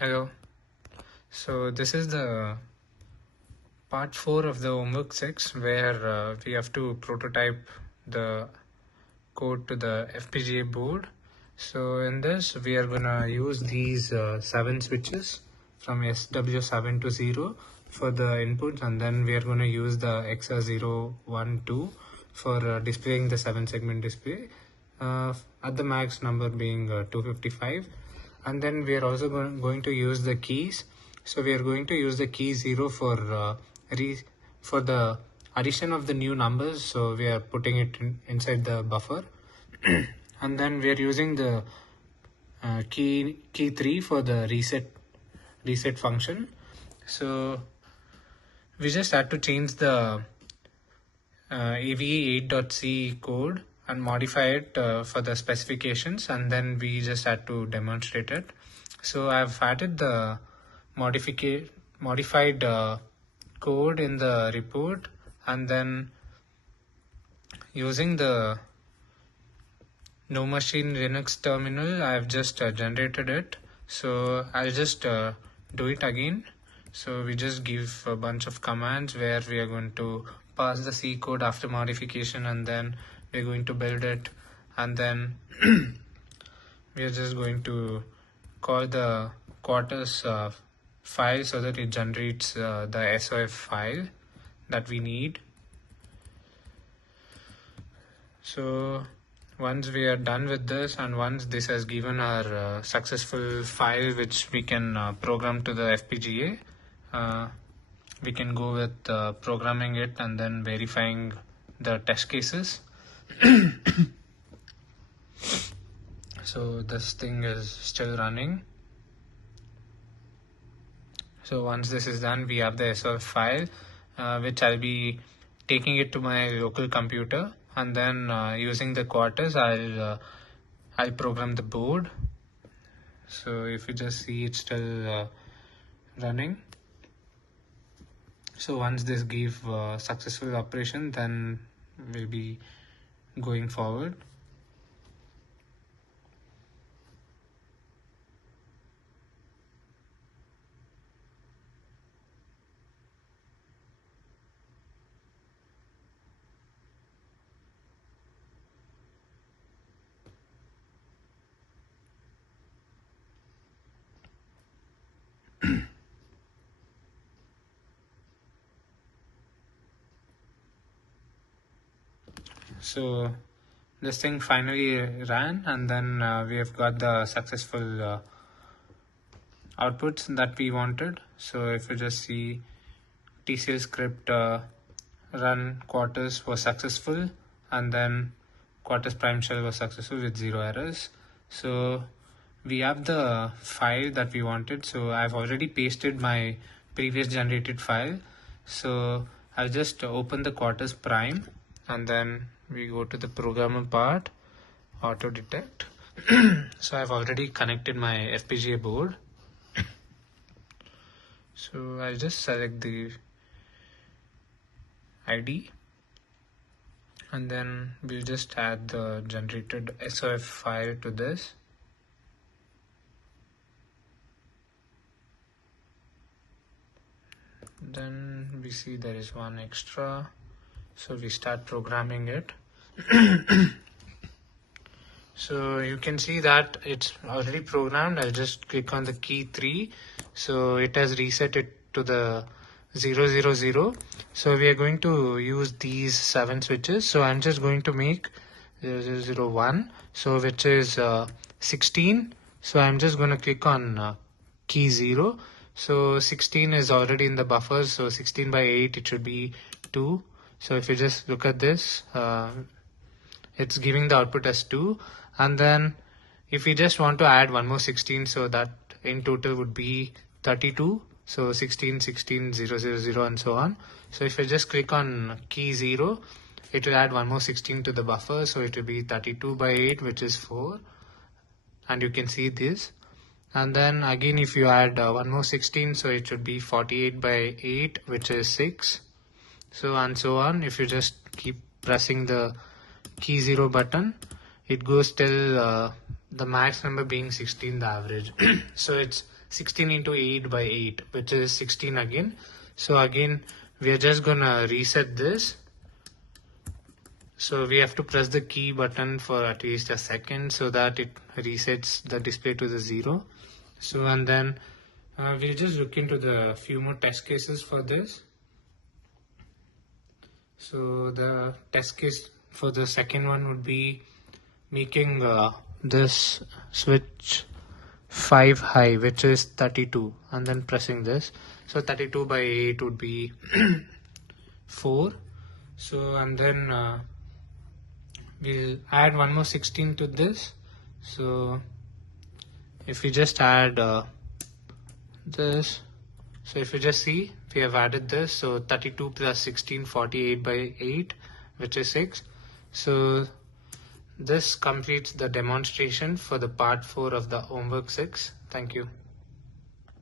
Hello. So this is the part 4 of the homework 6 where we have to prototype the code to the FPGA board. So in this we are gonna use these 7 switches from HW7 to 0 for the inputs, and then we are gonna use the XR 0, 1, 2 for displaying the 7 segment display at the max number being 255. And then we are also going to use the keys. So we are going to use the key 0 for the addition of the new numbers. So we are putting it inside the buffer. And then we are using the key 3 for the reset function. So we just had to change the AVE8.C code and modify it for the specifications, and then we just had to demonstrate it. So I've added the modified code in the report, and then using the No Machine Linux terminal, I've just generated it. So I'll just do it again. So we just give a bunch of commands where we are going to pass the C code after modification, and then we're going to build it, and then we are just going to call the quarters file so that it generates the SOF file that we need. So once we are done with this, and once this has given our successful file which we can program to the FPGA, we can go with programming it and then verifying the test cases. So this thing is still running. So once this is done, we have the SOF file, which I'll be taking it to my local computer, and then using the quarters, I'll program the board. So if you just see, it's still running. So once this gives successful operation, then we'll be going forward. So this thing finally ran, and then we have got the successful outputs that we wanted. So if you just see, TCL script run quarters was successful, and then quarters prime shell was successful with 0 errors. So we have the file that we wanted. So I've already pasted my previous generated file. So I'll just open the quarters prime, and then we go to the programmer part, auto detect. So I've already connected my FPGA board. So I'll just select the ID, and then we'll just add the generated SOF file to this. Then we see there is one extra, so we start programming it. So you can see that it's already programmed. I'll just click on the key 3. So it has reset it to the 000. So we are going to use these 7 switches. So I'm just going to make 0001, so which is 16. So I'm just going to click on key 0. So 16 is already in the buffer, so 16 by 8 it should be 2. So if you just look at this, it's giving the output as 2. And then if we just want to add one more 16, so that in total would be 32. So 16, 16, 0, 0, 0, and so on. So if I just click on key 0, it will add one more 16 to the buffer. So it will be 32 by 8, which is 4. And you can see this. And then again, if you add one more 16, so it should be 48 by 8, which is 6. So and so on. If you just keep pressing the key 0 button, it goes till the max number being 16, the average. So it's 16 into 8 by 8, which is 16 again. So again, we are just gonna reset this. So we have to press the key button for at least a second so that it resets the display to the 0. So and then we'll just look into the few more test cases for this. So the test case for the second one would be making this switch 5 high, which is 32, and then pressing this. So 32 by 8 would be 4. So and then we'll add one more 16 to this. So if we just add this, so if you just see, we have added this. So 32 plus 16, 48 by 8, which is 6. So this completes the demonstration for the part 4 of the homework 6. Thank you.